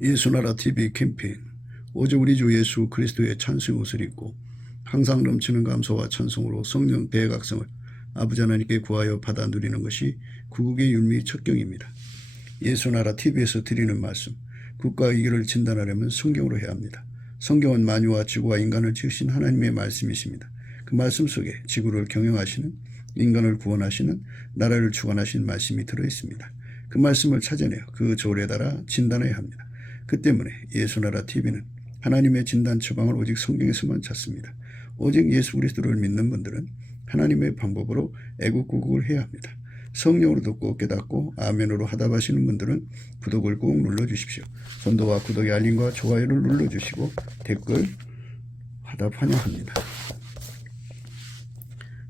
예수나라 TV 캠페인 오직 우리 주 예수 그리스도의 찬송 옷을 입고 항상 넘치는 감사와 찬송으로 성령 대각성을 아버지 하나님께 구하여 받아 누리는 것이 구국의 율미 첩경입니다. 예수나라 TV에서 드리는 말씀, 국가 위기를 진단하려면 성경으로 해야 합니다. 성경은 만유와 지구와 인간을 지으신 하나님의 말씀이십니다. 그 말씀 속에 지구를 경영하시는, 인간을 구원하시는, 나라를 주관하신 말씀이 들어있습니다. 그 말씀을 찾아내어 그 조례에 따라 진단해야 합니다. 그 때문에 예수나라 TV는 하나님의 진단 처방을 오직 성경에서만 찾습니다. 오직 예수 그리스도를 믿는 분들은 하나님의 방법으로 애국구국을 해야 합니다. 성령으로 듣고 깨닫고 아멘으로 하답하시는 분들은 구독을 꼭 눌러주십시오. 선도와 구독의 알림과 좋아요를 눌러주시고 댓글 화답 환영합니다.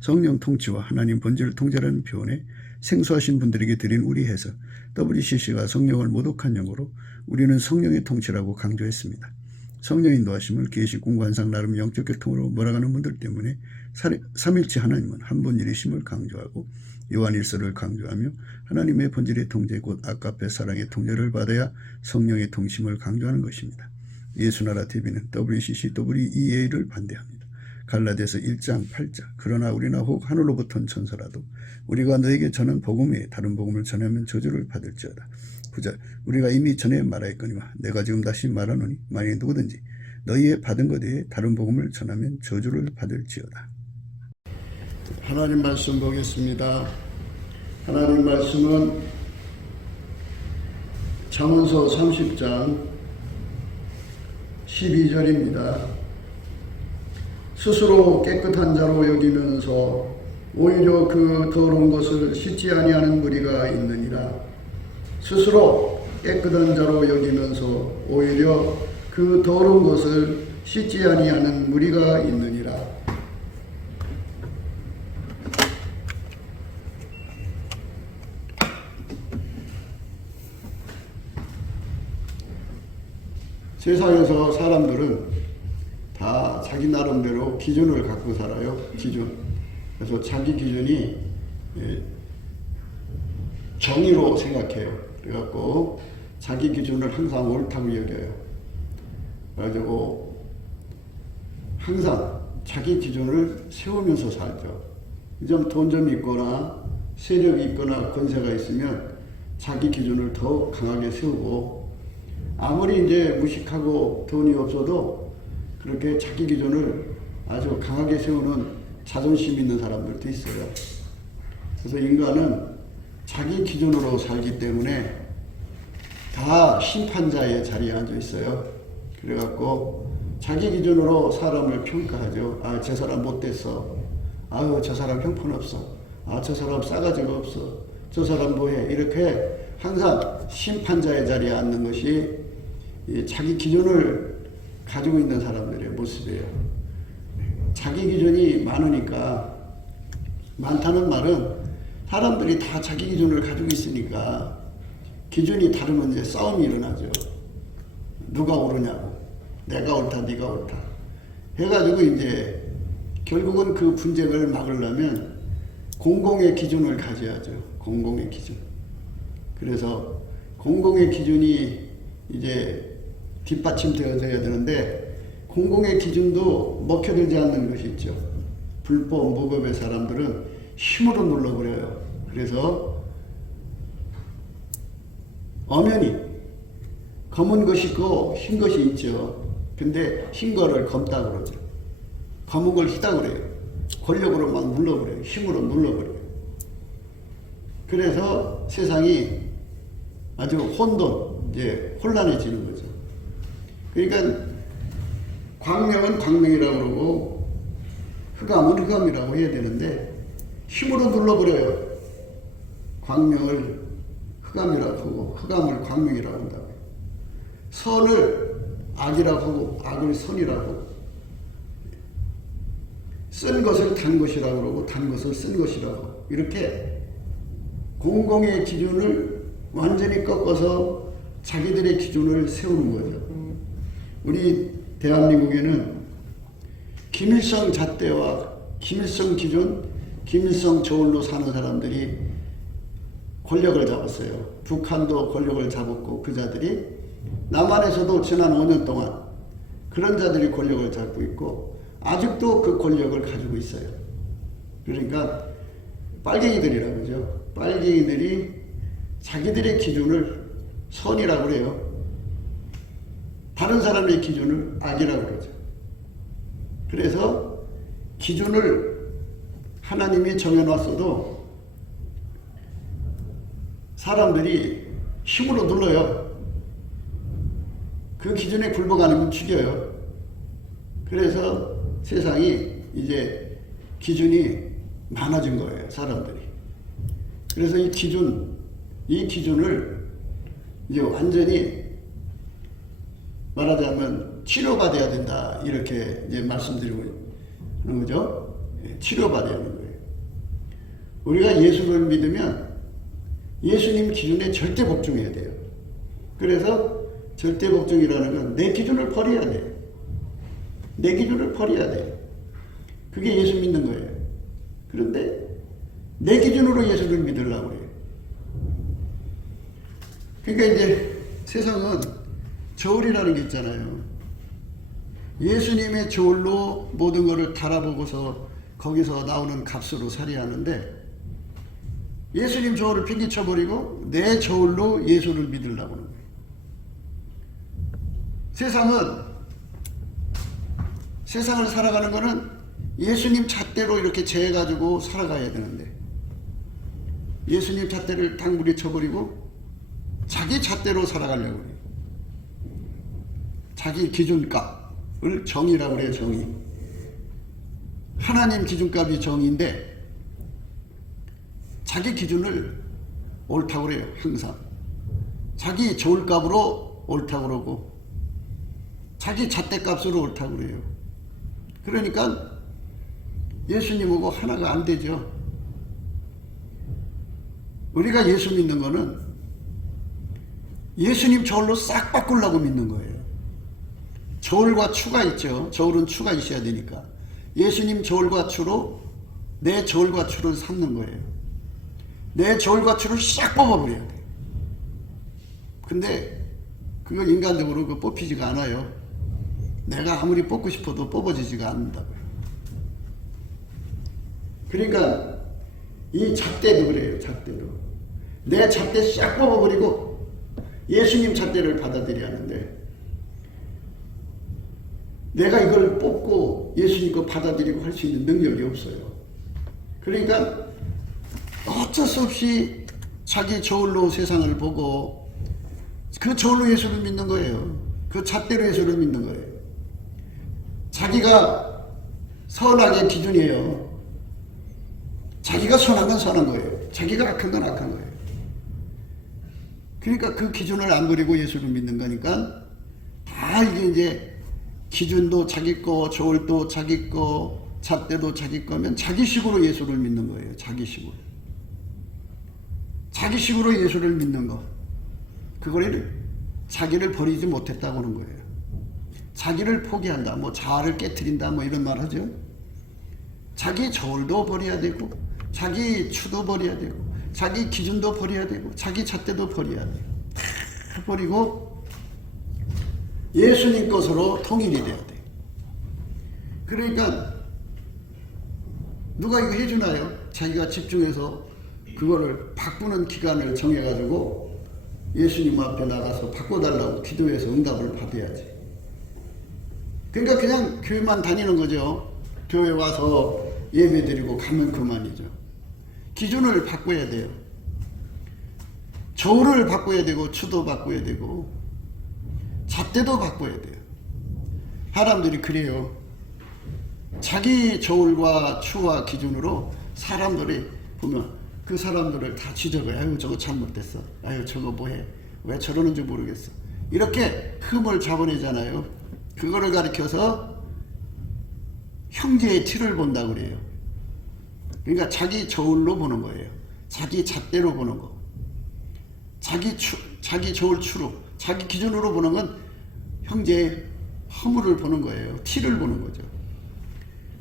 성령 통치와 하나님 본질 통제라는 표현에 생소하신 분들에게 드린 우리 해석, WCC가 성령을 모독한 용어로 우리는 성령의 통치라고 강조했습니다. 성령 인도하심을 계시 공관상 나름 영적 교통으로 몰아가는 분들 때문에 삼일체 하나님은 한 분일이심을 강조하고 요한일서를 강조하며 하나님의 본질의 통제 곧 아까페 사랑의 통제를 받아야 성령의 통심을 강조하는 것입니다. 예수나라 TV는 WCC, WEA를 반대합니다. 갈라디아서 1장 8절 그러나 우리나 혹 하늘로부터 온 천사라도 우리가 너에게 전한 복음 외에 다른 복음을 전하면 저주를 받을지어다. 9절 우리가 이미 전에 말하였거니와 내가 지금 다시 말하노니 만일 누구든지 너희의 받은 것 외에 다른 복음을 전하면 저주를 받을지어다. 하나님 말씀 보겠습니다. 하나님 말씀은 잠언서 30장 12절입니다. 스스로 깨끗한 자로 여기면서 오히려 그 더러운 것을 씻지 아니하는 무리가 있느니라. 스스로 깨끗한 자로 여기면서 오히려 그 더러운 것을 씻지 아니하는 무리가 있느니라. 세상에서 사람들은 다 자기 나름대로 기준을 갖고 살아요. 기준. 그래서 자기 기준이 정의로 생각해요. 그래갖고 자기 기준을 항상 옳다고 여겨요. 그래가지고 항상 자기 기준을 세우면서 살죠. 좀 돈 좀 있거나 세력이 있거나 권세가 있으면 자기 기준을 더 강하게 세우고 아무리 이제 무식하고 돈이 없어도 그렇게 자기 기준을 아주 강하게 세우는 자존심 있는 사람들도 있어요. 그래서 인간은 자기 기준으로 살기 때문에 다 심판자의 자리에 앉아 있어요. 그래갖고 자기 기준으로 사람을 평가하죠. 아, 저 사람 못됐어. 아유, 저 사람 형편없어. 아, 저 사람 싸가지가 없어. 저 사람 뭐해. 이렇게 항상 심판자의 자리에 앉는 것이 자기 기준을 가지고 있는 사람들의 모습이에요. 자기 기준이 많으니까, 많다는 말은 사람들이 다 자기 기준을 가지고 있으니까 기준이 다르면 이제 싸움이 일어나죠. 누가 옳으냐고. 내가 옳다, 네가 옳다. 해가지고 이제 결국은 그 분쟁을 막으려면 공공의 기준을 가져야죠. 공공의 기준. 그래서 공공의 기준이 이제 뒷받침되어져야 되는데 공공의 기준도 먹혀들지 않는 것이 있죠. 불법, 무법의 사람들은 힘으로 눌러버려요. 그래서 엄연히 검은 것이 있고 흰 것이 있죠. 근데 흰 거를 검다 그러죠. 검은 걸 희다 그래요. 권력으로 막 눌러버려요. 힘으로 눌러버려요. 그래서 세상이 아주 이제 혼란해지는 거죠. 그러니까 광명은 광명이라고 그러고 흑암은 흑암이라고 해야 되는데 힘으로 눌러버려요. 광명을 흑암이라고 하고 흑암을 광명이라고 한다고. 선을 악이라고 하고 악을 선이라고. 쓴 것을 단 것이라고 그러고 단 것을 쓴 것이라고. 이렇게 공공의 기준을 완전히 꺾어서 자기들의 기준을 세우는 거죠. 우리 대한민국에는 김일성 잣대와 김일성 기준, 김일성 저울로 사는 사람들이 권력을 잡았어요. 북한도 권력을 잡았고 그 자들이 남한에서도 지난 5년 동안 그런 자들이 권력을 잡고 있고 아직도 그 권력을 가지고 있어요. 그러니까 빨갱이들이라고 그러죠. 빨갱이들이 자기들의 기준을 선이라고 그래요. 다른 사람의 기준을 악이라고 그러죠. 그래서 기준을 하나님이 정해놨어도 사람들이 힘으로 눌러요. 그 기준에 굴복하면 죽여요. 그래서 세상이 이제 기준이 많아진 거예요, 사람들이. 그래서 이 기준을 이제 완전히 말하자면 치료받아야 된다, 이렇게 이제 말씀드리고 있는 거죠. 치료받아야 하는 거예요. 우리가 예수를 믿으면 예수님 기준에 절대 복종해야 돼요. 그래서 절대 복종이라는 건 내 기준을 버려야 돼요. 내 기준을 버려야 돼요. 그게 예수 믿는 거예요. 그런데 내 기준으로 예수를 믿으려고 해요. 그러니까 이제 세상은 저울이라는 게 있잖아요. 예수님의 저울로 모든 것을 달아보고서 거기서 나오는 값으로 살이하는데 예수님 저울을 팽개쳐버리고 내 저울로 예수를 믿으려고 하는 거예요. 세상을 살아가는 거는 예수님 잣대로 이렇게 재가지고 살아가야 되는데 예수님 잣대를 탕물에 쳐버리고 자기 잣대로 살아가려고 해요. 자기 기준값을 정의라고 그래요. 정의. 하나님 기준값이 정의인데 자기 기준을 옳다고 그래요. 항상 자기 저울값으로 옳다고 그러고 자기 잣대값으로 옳다고 그래요. 그러니까 예수님하고 하나가 안 되죠. 우리가 예수 믿는 거는 예수님 저울로 싹 바꾸려고 믿는 거예요. 저울과 추가 있죠. 저울은 추가 있어야 되니까. 예수님 저울과 추로 내 저울과 추를 삼는 거예요. 내 저울과 추를 싹 뽑아버려야 돼요. 근데 그거 인간적으로 그 뽑히지가 않아요. 내가 아무리 뽑고 싶어도 뽑아지지가 않는다고요. 그러니까 이 잣대도 그래요. 잣대도. 내 잣대 싹 뽑아버리고 예수님 잣대를 받아들여야 하는데 내가 이걸 뽑고 예수님 거 받아들이고 할 수 있는 능력이 없어요. 그러니까 어쩔 수 없이 자기 저울로 세상을 보고 그 저울로 예수를 믿는 거예요. 그 잣대로 예수를 믿는 거예요. 자기가 선악의 기준이에요. 자기가 선한 건 선한 거예요. 자기가 악한 건 악한 거예요. 그러니까 그 기준을 안 버리고 예수를 믿는 거니까 다 이게 이제 기준도 자기 거, 저울도 자기 거, 잣대도 자기 거면 자기식으로 예수를 믿는 거예요. 자기식으로. 자기식으로 예수를 믿는 거. 그거를 자기를 버리지 못했다고 하는 거예요. 자기를 포기한다, 뭐 자아를 깨트린다, 뭐 이런 말 하죠. 자기 저울도 버려야 되고, 자기 추도 버려야 되고, 자기 기준도 버려야 되고, 자기 잣대도 버려야 돼요. 다 버리고 예수님 것으로 통일이 돼야 돼. 그러니까 누가 이거 해주나요? 자기가 집중해서 그거를 바꾸는 기간을 정해가지고 예수님 앞에 나가서 바꿔달라고 기도해서 응답을 받아야지. 그러니까 그냥 교회만 다니는 거죠. 교회 와서 예배 드리고 가면 그만이죠. 기준을 바꿔야 돼요. 저울을 바꿔야 되고 추도 바꿔야 되고 잣대도 바꿔야 돼요. 사람들이 그래요. 자기 저울과 추와 기준으로 사람들이 보면 그 사람들을 다 지적해. 아유 저거 잘못됐어. 아유 저거 뭐해. 왜 저러는지 모르겠어. 이렇게 흠을 잡아내잖아요. 그거를 가리켜서 형제의 티를 본다고 그래요. 그러니까 자기 저울로 보는 거예요. 자기 잣대로 보는 거. 자기 저울 추로, 자기 기준으로 보는 건 형제의 허물을 보는 거예요. 티를 보는 거죠.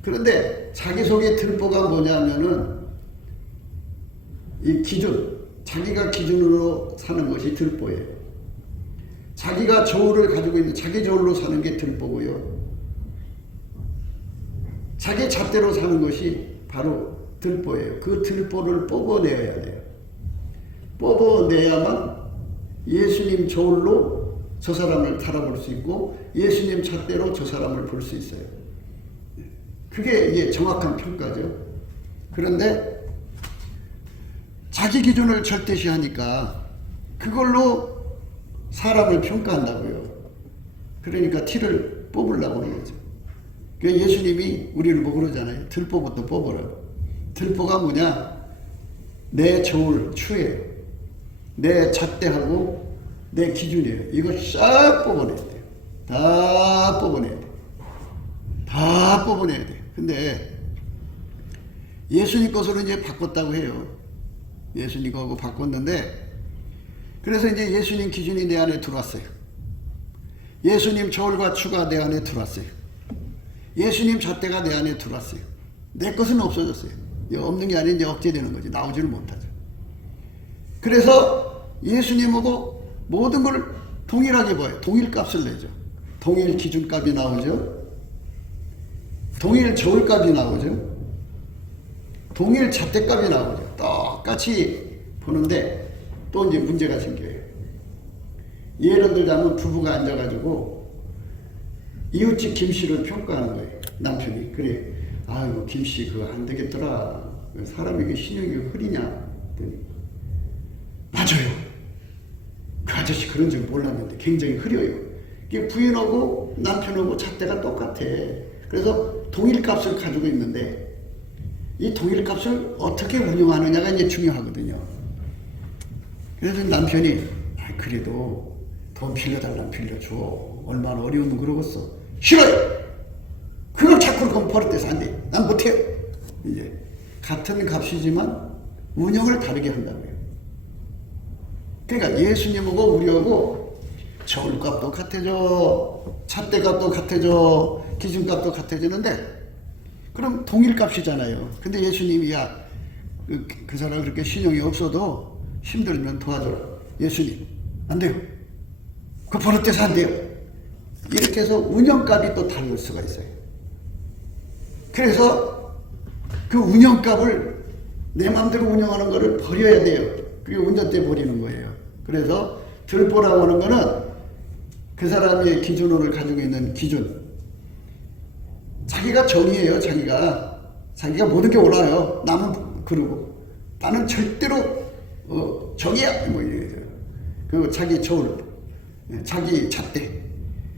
그런데 자기 속에 들보가 뭐냐면은 이 기준, 자기가 기준으로 사는 것이 들보예요. 자기가 저울을 가지고 있는 자기 저울로 사는 게 들보고요. 자기 잣대로 사는 것이 바로 들보예요. 그 들보를 뽑아내야 돼요. 뽑아내야만 예수님 저울로 저 사람을 달아볼 수 있고 예수님 잣대로 저 사람을 볼 수 있어요. 그게 이게 정확한 평가죠. 그런데 자기 기준을 절대시하니까 그걸로 사람을 평가한다고요. 그러니까 티를 뽑으려고 하는 거죠. 그러니까 예수님이 우리를 보고 그러잖아요. 들보부터 뽑으라고. 들보가 뭐냐? 내 저울, 추예요. 내 잣대하고 내 기준이에요. 이거 싹 뽑아내야 돼요. 다 뽑아내야 돼요. 다 뽑아내야 돼요. 근데 예수님 것으로 이제 바꿨다고 해요. 예수님 거하고 바꿨는데 그래서 이제 예수님 기준이 내 안에 들어왔어요. 예수님 저울과 추가 내 안에 들어왔어요. 예수님 잣대가 내 안에 들어왔어요. 내 것은 없어졌어요. 없는 게 아니라 이제 억제되는 거지. 나오지를 못하죠. 그래서 예수님하고 모든 걸 동일하게 봐요. 동일 값을 내죠. 동일 기준값이 나오죠. 동일 저울값이 나오죠. 동일 잣대값이 나오죠. 똑같이 보는데 또 이제 문제가 생겨요. 예를 들자면 부부가 앉아가지고 이웃집 김씨를 평가하는 거예요. 남편이. 그래. 아유, 김씨 그거 안 되겠더라. 사람이 그 신용이 흐리냐. 그랬더니 맞아요. 그 아저씨 그런 줄 몰랐는데 굉장히 흐려요. 이게 부인하고 남편하고 잣대가 똑같아. 그래서 동일 값을 가지고 있는데 이 동일 값을 어떻게 운용하느냐가 이제 중요하거든요. 그래서 남편이 그래도 돈 빌려달라면 빌려줘. 얼마나 어려우면 그러겠어. 싫어요. 그걸 자꾸 그럼 버릇돼서 안 돼. 난 못해요. 이제 같은 값이지만 운영을 다르게 한다고요. 그러니까 예수님하고 우리하고 저울값 똑같아져. 잣대값 똑같아져. 기준값 똑같아지는데 그럼 동일값이잖아요. 근데 예수님이 그 사람 그렇게 신용이 없어도 힘들면 도와줘라. 예수님 안 돼요. 그 버릇돼서 안 돼요. 이렇게 해서 운영값이 또 다를 수가 있어요. 그래서 그 운영값을 내 마음대로 운영하는 거를 버려야 돼요. 그게 운전대 버리는 거예요. 그래서 들보라고 하는 거는 그 사람의 기준을 가지고 있는 기준. 자기가 정의예요. 자기가 모든 게 옳아요. 남은 그러고 나는 절대로 정의야. 뭐 이래요. 그 자기 저울, 자기 잣대,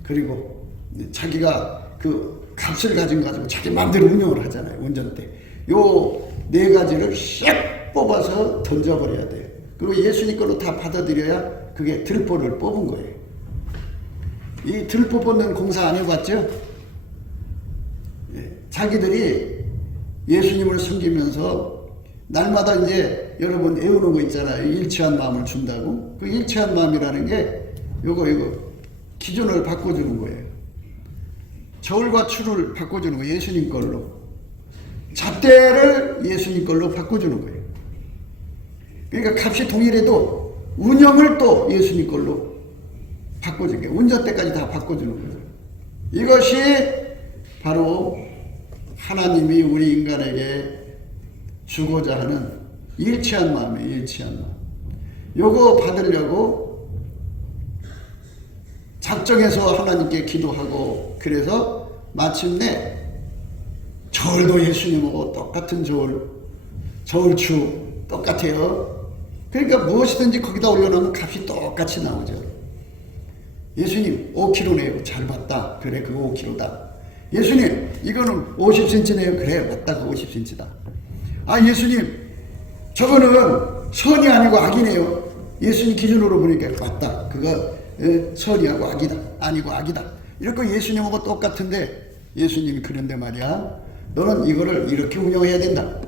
그리고 자기가 그 값을 가지고 자기 마음대로 운영을 하잖아요. 운전대. 요 네 가지를 싹 뽑아서 던져버려야 돼요. 그리고 예수님 걸로 다 받아들여야 그게 들보를 뽑은 거예요. 이 들보 뽑는 공사 안 해봤죠? 자기들이 예수님을 섬기면서 날마다 이제 여러분 애우는 거 있잖아요. 일치한 마음을 준다고. 그 일치한 마음이라는 게 이거 기준을 바꿔주는 거예요. 저울과 추를 바꿔주는 거예요. 예수님 걸로. 잣대를 예수님 걸로 바꿔주는 거예요. 그러니까 값이 동일해도 운영을 또 예수님 걸로 바꿔주는 거예요. 운전대까지 다 바꿔주는 거죠. 이것이 바로 하나님이 우리 인간에게 주고자 하는 일치한 마음이에요. 일치한 마음. 요거 받으려고 작정해서 하나님께 기도하고 그래서 마침내 저울도 예수님하고 똑같은 저울추 똑같아요. 그러니까 무엇이든지 거기다 올려놓으면 값이 똑같이 나오죠. 예수님 5kg네요. 잘 봤다. 그래 그거 5kg다. 예수님 이거는 50cm네요. 그래 맞다. 그 50cm다. 아 예수님 저거는 선이 아니고 악이네요. 예수님 기준으로 보니까 맞다. 그거 선이하고 악이다. 아니고 악이다. 이렇게 예수님하고 똑같은데 예수님이 그런데 말이야. 너는 이거를 이렇게 운영해야 된다.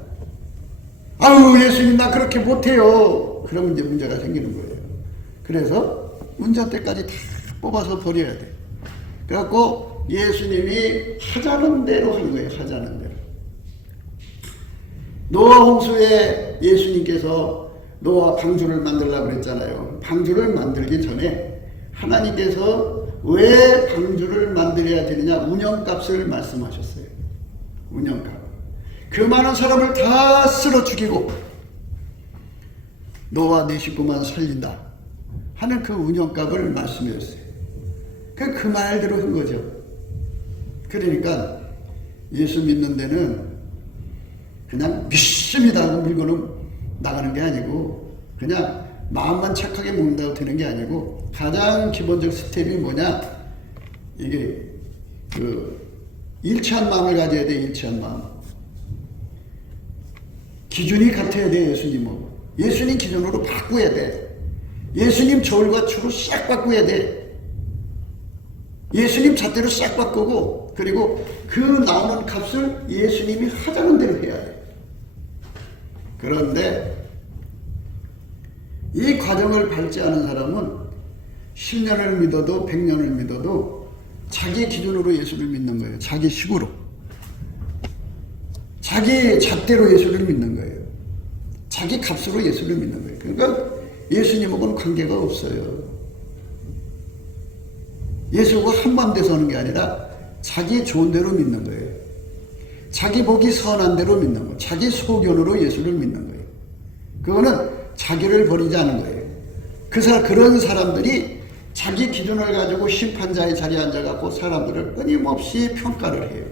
아유 예수님 나 그렇게 못해요. 그러면 이제 문제가 생기는 거예요. 그래서 운전대까지 다 뽑아서 버려야 돼. 그래갖고 예수님이 하자는 대로 한 거예요. 하자는 대로. 노아 홍수에 예수님께서 노아 방주를 만들려고 그랬잖아요. 방주를 만들기 전에 하나님께서 왜 방주를 만들어야 되느냐? 운영값을 말씀하셨어요. 운영값. 그 많은 사람을 다 쓸어 죽이고 너와 네 식구만 살린다 하는 그 운영값을 말씀하셨어요. 그 말대로 한 거죠. 그러니까 예수 믿는 데는 그냥 믿습니다 하고 밀고는 나가는 게 아니고, 그냥 마음만 착하게 먹는다고 되는 게 아니고, 가장 기본적 스텝이 뭐냐? 이게 일치한 마음을 가져야 돼. 일치한 마음. 기준이 같아야 돼. 예수님은 예수님 기준으로 바꿔야 돼. 예수님 저울과 추로 싹 바꿔야 돼. 예수님 잣대로 싹 바꾸고, 그리고 그 나오는 값을 예수님이 하자는 대로 해야 돼. 그런데 이 과정을 밟지 않은 사람은 10년을 믿어도 100년을 믿어도 자기 기준으로 예수를 믿는 거예요. 자기 식으로. 자기 잣대로 예수를 믿는 거예요. 자기 값으로 예수를 믿는 거예요. 그러니까 예수님하고는 관계가 없어요. 예수가 한마음 돼서 하는 게 아니라 자기 좋은 대로 믿는 거예요. 자기 보기 선한 대로 믿는 거예요. 자기 소견으로 예수를 믿는 거예요. 그거는 자기를 버리지 않은 거예요. 그런 사람들이 자기 기준을 가지고 심판자의 자리에 앉아갖고 사람들을 끊임없이 평가를 해요.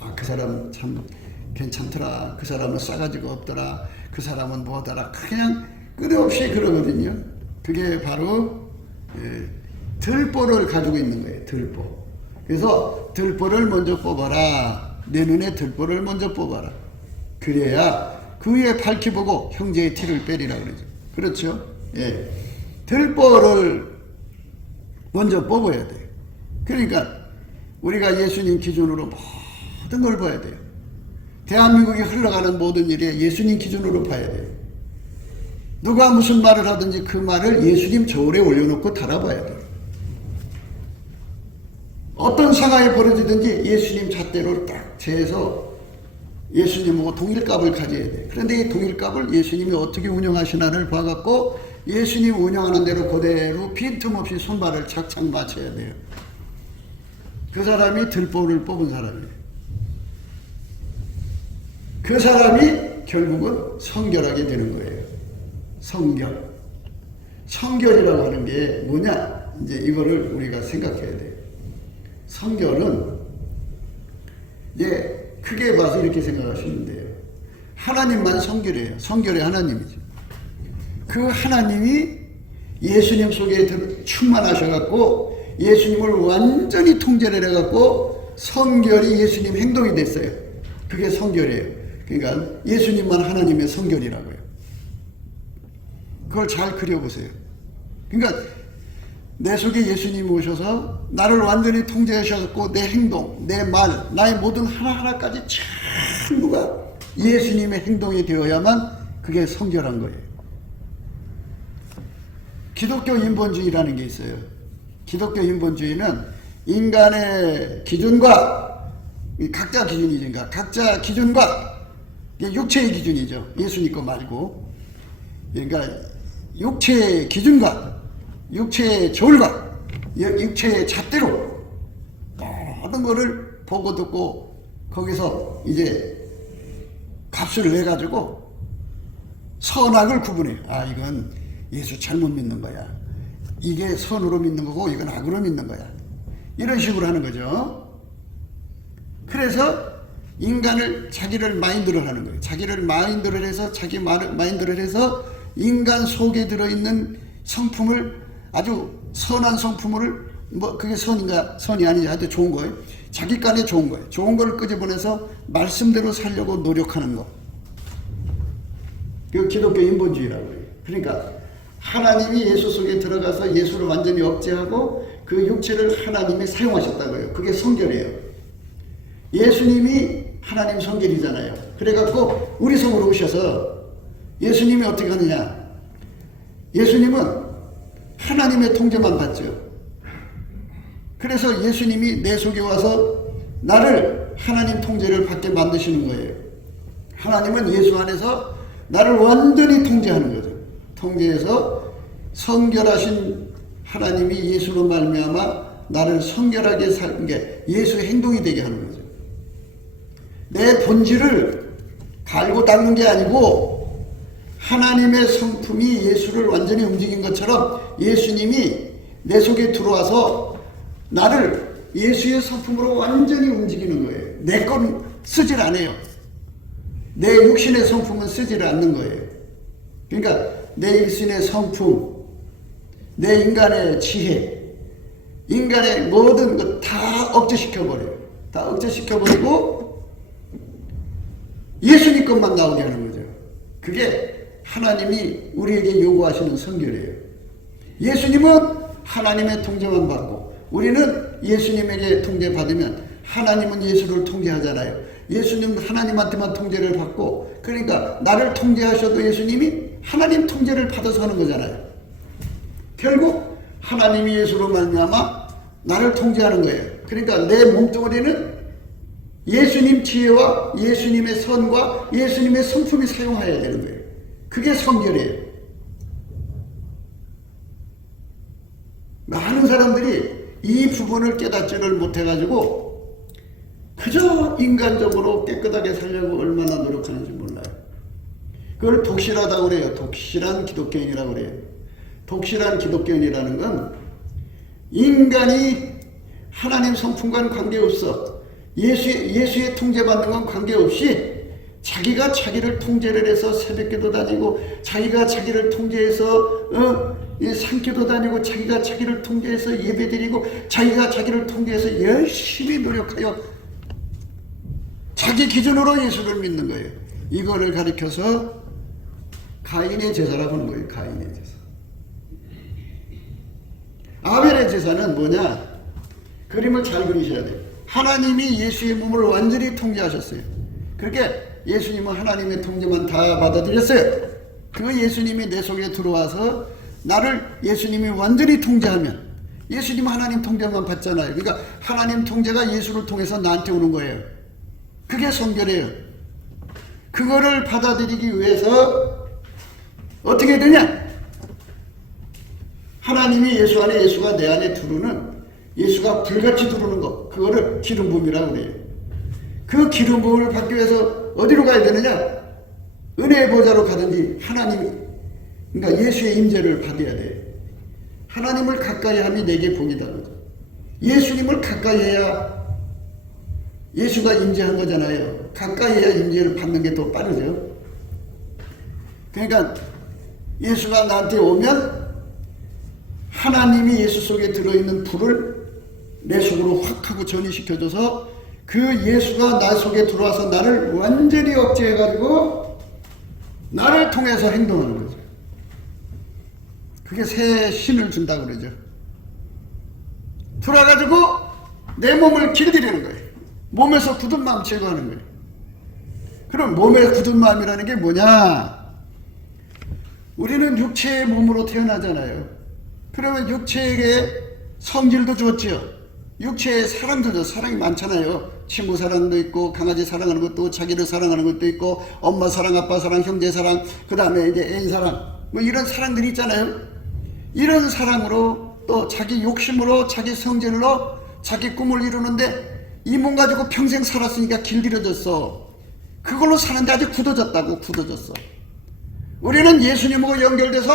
아, 그 사람 참 괜찮더라. 그 사람은 싸가지가 없더라. 그 사람은 뭐더라. 그냥 끊임없이 그러거든요. 그게 바로 들보를 가지고 있는 거예요. 들보. 그래서 들보를 먼저 뽑아라. 내 눈에 들보를 먼저 뽑아라. 그래야 그 위에 밝히 보고 형제의 티를 빼리라 그러죠. 그렇죠? 예. 들보를 먼저 뽑아야 돼요. 그러니까 우리가 예수님 기준으로 모든 걸 봐야 돼요. 대한민국이 흘러가는 모든 일에 예수님 기준으로 봐야 돼요. 누가 무슨 말을 하든지 그 말을 예수님 저울에 올려놓고 달아봐야 돼요. 어떤 상황이 벌어지든지 예수님 잣대로 딱 재서 예수님하고 동일값을 가져야 돼. 그런데 이 동일값을 예수님이 어떻게 운영하시나를 봐갖고 예수님 운영하는 대로 그대로 빈틈없이 손발을 착착 맞춰야 돼요. 그 사람이 들보를 뽑은 사람이에요. 그 사람이 결국은 성결하게 되는 거예요. 성결. 성결이라고 하는 게 뭐냐? 이제 이거를 우리가 생각해야 돼요. 성결은 이제 크게 봐서 이렇게 생각하시면 돼요. 하나님만 성결해요. 성결의 하나님이죠. 그 하나님이 예수님 속에 충만하셔갖고 예수님을 완전히 통제를 해갖고 성결이 예수님 행동이 됐어요. 그게 성결이에요. 그러니까 예수님만 하나님의 성결이라고요. 그걸 잘 그려보세요. 그러니까 내 속에 예수님이 오셔서 나를 완전히 통제하셔서 내 행동, 내 말, 나의 모든 하나하나까지 전부가 예수님의 행동이 되어야만 그게 성결한 거예요. 기독교 인본주의라는 게 있어요. 기독교 인본주의는 인간의 기준과 각자 기준이니까 각자 기준과 육체의 기준이죠. 예수님 거 말고. 그러니까 육체의 기준과 육체의 저울과 육체의 잣대로 모든 거를 보고 듣고 거기서 이제 값을 내가지고 선악을 구분해요. 아, 이건 예수 잘못 믿는 거야. 이게 선으로 믿는 거고 이건 악으로 믿는 거야. 이런 식으로 하는 거죠. 그래서 인간을 자기를 마인드를 하는 거예요. 자기를 마인드를 해서 자기 마인드를 해서 인간 속에 들어있는 성품을 아주 선한 성품을 뭐 그게 선인가 선이 아니지 하여튼 좋은 거예요. 자기 간에 좋은 거예요. 좋은 걸 끄집어내서 말씀대로 살려고 노력하는 거. 그 기독교 인본주의라고 해요. 그러니까 하나님이 예수 속에 들어가서 예수를 완전히 억제하고 그 육체를 하나님이 사용하셨다고요. 그게 성결이에요. 예수님이 하나님 성결이잖아요. 그래갖고 우리 성으로 오셔서 예수님이 어떻게 하느냐. 예수님은 하나님의 통제만 받죠. 그래서 예수님이 내 속에 와서 나를 하나님 통제를 받게 만드시는 거예요. 하나님은 예수 안에서 나를 완전히 통제하는 거죠. 통제해서 성결하신 하나님이 예수로 말미암아 나를 성결하게 살는 게 예수의 행동이 되게 하는 거죠. 내 본질을 갈고 닦는 게 아니고 하나님의 성품이 예수를 완전히 움직인 것처럼 예수님이 내 속에 들어와서 나를 예수의 성품으로 완전히 움직이는 거예요. 내 건 쓰질 않아요. 내 육신의 성품은 쓰질 않는 거예요. 그러니까 내 육신의 성품, 내 인간의 지혜, 인간의 모든 것 다 억제시켜버려요. 다 억제시켜버리고 예수님 것만 나오게 하는 거죠. 그게 하나님이 우리에게 요구하시는 성결이에요. 예수님은 하나님의 통제만 받고 우리는 예수님에게 통제받으면 하나님은 예수를 통제하잖아요. 예수님은 하나님한테만 통제를 받고 그러니까 나를 통제하셔도 예수님이 하나님 통제를 받아서 하는 거잖아요. 결국 하나님이 예수로 말미암아 나를 통제하는 거예요. 그러니까 내 몸뚱어리는 예수님 지혜와 예수님의 선과 예수님의 성품이 사용해야 되는 거예요. 그게 성결이에요. 많은 사람들이 이 부분을 깨닫지를 못해가지고 그저 인간적으로 깨끗하게 살려고 얼마나 노력하는지 몰라요. 그걸 독실하다고 그래요. 독실한 기독교인이라고 그래요. 독실한 기독교인이라는 건 인간이 하나님 성품과는 관계없어. 예수의 통제받는 건 관계없이 자기가 자기를 통제를 해서 새벽기도 다니고 자기가 자기를 통제해서 산기도 다니고 자기가 자기를 통제해서 예배드리고 자기가 자기를 통제해서 열심히 노력하여 자기 기준으로 예수를 믿는 거예요. 이거를 가리켜서 가인의 제사라고 하는 거예요. 가인의 제사. 아벨의 제사는 뭐냐? 그림을 잘 그리셔야 돼요. 하나님이 예수의 몸을 완전히 통제하셨어요. 그렇게 예수님은 하나님의 통제만 다 받아들였어요. 그 예수님이 내 속에 들어와서 나를 예수님이 완전히 통제하면 예수님은 하나님 통제만 받잖아요. 그러니까 하나님 통제가 예수를 통해서 나한테 오는 거예요. 그게 성결이에요. 그거를 받아들이기 위해서 어떻게 되냐? 하나님이 예수 안에 예수가 내 안에 들어오는 예수가 불같이 들어오는 것 그거를 기름 부음이라고 그래요. 그 기름 부음을 받기 위해서 어디로 가야 되느냐? 은혜의 보좌로 가든지 하나님이 그러니까 예수의 임재를 받아야 돼. 하나님을 가까이 함이 내게 복이다. 예수님을 가까이 해야 예수가 임재한 거잖아요. 가까이 해야 임재를 받는 게 더 빠르죠. 그러니까 예수가 나한테 오면 하나님이 예수 속에 들어있는 불을 내 속으로 확 하고 전이시켜줘서 그 예수가 나 속에 들어와서 나를 완전히 억제해가지고 나를 통해서 행동하는 거죠. 그게 새 신을 준다고 그러죠. 들어와가지고 내 몸을 길들이는 거예요. 몸에서 굳은 마음 제거하는 거예요. 그럼 몸에 굳은 마음이라는 게 뭐냐? 우리는 육체의 몸으로 태어나잖아요. 그러면 육체에게 성질도 줬죠. 육체에 사랑도 줘. 사랑이 많잖아요. 친구 사랑도 있고 강아지 사랑하는 것도 자기를 사랑하는 것도 있고 엄마 사랑, 아빠 사랑, 형제 사랑, 그 다음에 이제 애인 사랑 뭐 이런 사랑들이 있잖아요. 이런 사랑으로 또 자기 욕심으로 자기 성질로 자기 꿈을 이루는데 이 몸 가지고 평생 살았으니까 길들여졌어. 그걸로 사는데 아주 굳어졌다고. 굳어졌어. 우리는 예수님하고 연결돼서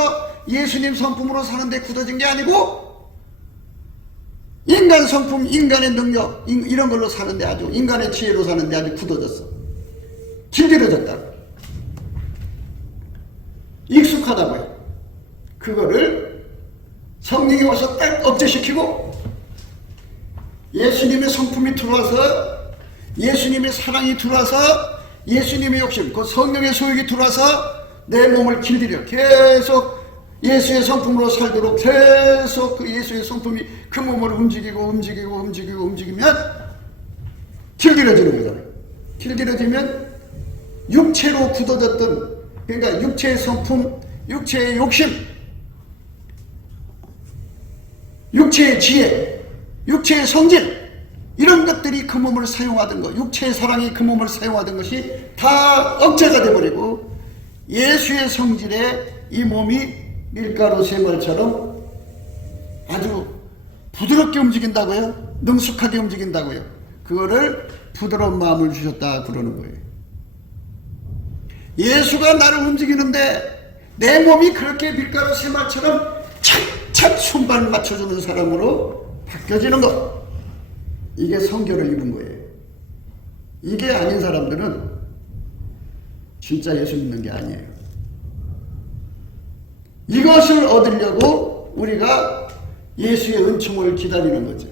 예수님 성품으로 사는데 굳어진 게 아니고 인간 성품, 인간의 능력 이런 걸로 사는데 아주 인간의 지혜로 사는데 아주 굳어졌어. 길들여졌다. 익숙하다고요. 그거를 성령이 와서 딱 억제시키고 예수님의 성품이 들어와서 예수님의 사랑이 들어와서 예수님의 욕심, 그 성령의 소욕이 들어와서 내 몸을 길들여 계속 예수의 성품으로 살도록 계속 그 예수의 성품이 그 몸을 움직이면 길들여지는 거잖아요. 길들여지면 육체로 굳어졌던 그러니까 육체의 성품, 육체의 욕심, 육체의 지혜, 육체의 성질 이런 것들이 그 몸을 사용하던 것, 육체의 사랑이 그 몸을 사용하던 것이 다 억제가 돼버리고 예수의 성질에 이 몸이 밀가루 샘물처럼 부드럽게 움직인다고요? 능숙하게 움직인다고요? 그거를 부드러운 마음을 주셨다 그러는 거예요. 예수가 나를 움직이는데 내 몸이 그렇게 밀가루 새말처럼 착착 손발 맞춰주는 사람으로 바뀌어지는 것. 이게 성결을 이룬 거예요. 이게 아닌 사람들은 진짜 예수 믿는 게 아니에요. 이것을 얻으려고 우리가 예수의 은총을 기다리는 거죠.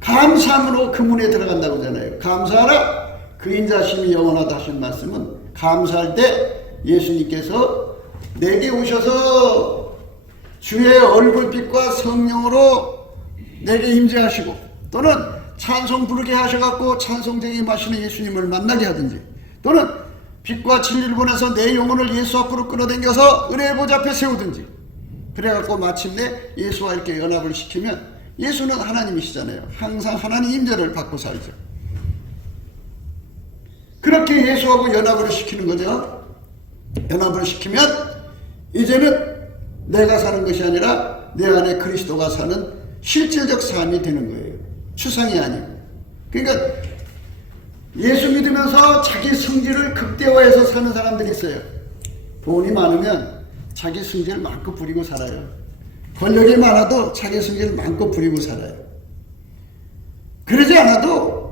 감사함으로 그 문에 들어간다고 하잖아요. 감사하라. 그 인자심이 영원하다 하신 말씀은 감사할 때 예수님께서 내게 오셔서 주의 얼굴빛과 성령으로 내게 임재하시고 또는 찬송 부르게 하셔갖고 찬송쟁이 마시는 예수님을 만나게 하든지 또는 빛과 진리를 보내서 내 영혼을 예수 앞으로 끌어당겨서 은혜의 보좌 앞에 세우든지 그래갖고 마침내 예수와 이렇게 연합을 시키면 예수는 하나님이시잖아요. 항상 하나님 임재를 받고 살죠. 그렇게 예수하고 연합을 시키는 거죠. 연합을 시키면 이제는 내가 사는 것이 아니라 내 안에 그리스도가 사는 실질적 삶이 되는 거예요. 추상이 아니고. 그러니까 예수 믿으면서 자기 성질을 극대화해서 사는 사람들이 있어요. 돈이 많으면 자기 성질을 마음껏 부리고 살아요. 권력이 많아도 자기 성질을 마음껏 부리고 살아요. 그러지 않아도